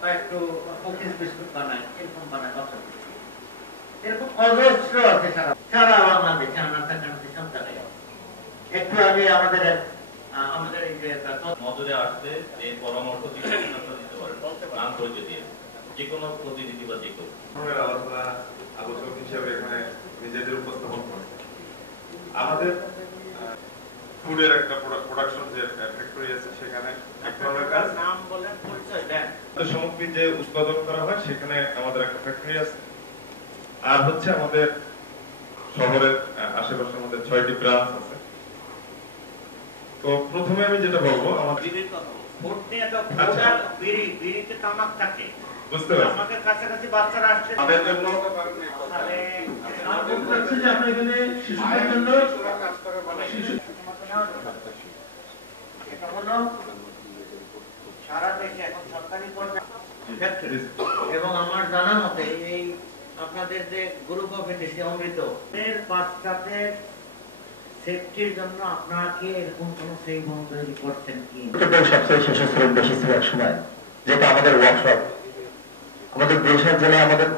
বা একটু cookies biscuit বানায়, এরকম বানায় বাচ্চাদের। এরকম অজস্র আছে সারা বাংলাদেশে, আনাচে সব জায়গায়। একটু আগে আমাদের এই যে নজরে আসতে যে পরামর্শ দিতে পারেন নাম পরিচয় দিয়ে যে কোনো প্রতিনিধি বা যে কেউ আলোচনা আলোচক হিসেবে এখানে নিজেদের উপস্থাপন করে। আমাদের ফুডের একটা প্রোডাকশন যে ফ্যাক্টরি আছে, সেখানে এক ধরনের কাজ নাম বলেন, পরিচয় দেন। সামগ্রী যে উৎপাদন করা হয় সেখানে আমাদের একটা ফ্যাক্টরি আছে। আর হচ্ছে আমাদের শহরের আশেপাশে আমাদের 6টি ব্রাঞ্চ আছে। তো প্রথমে আমি যেটা বলবো, আমার বিড়ির কথা ফুড নিয়ে তো বিড়িতে তামাক থাকে, বুঝতে পারছি। আমাদের কাছাকাছি বাচ্চারা আসছে তাদের জন্য শিশুদের জন্য এটা হলো সারা দেশে এখন সরকারি পর্যায়ে। এবং আমার জানা মতে এই আপনাদের যে গ্রুপ অফ ইন্ডাস্ট্রি অমৃত এর বাচ্চাদের সেফটির জন্য আপনারা কি এরকম কোন সেই বন্ধ তৈরি করছেন কি? সবচেয়ে শিশু শ্রম বেশি ছিল এক সময়, যেটা আমাদের ওয়ার্কশপ আমাদের দেশের জন্য আমাদের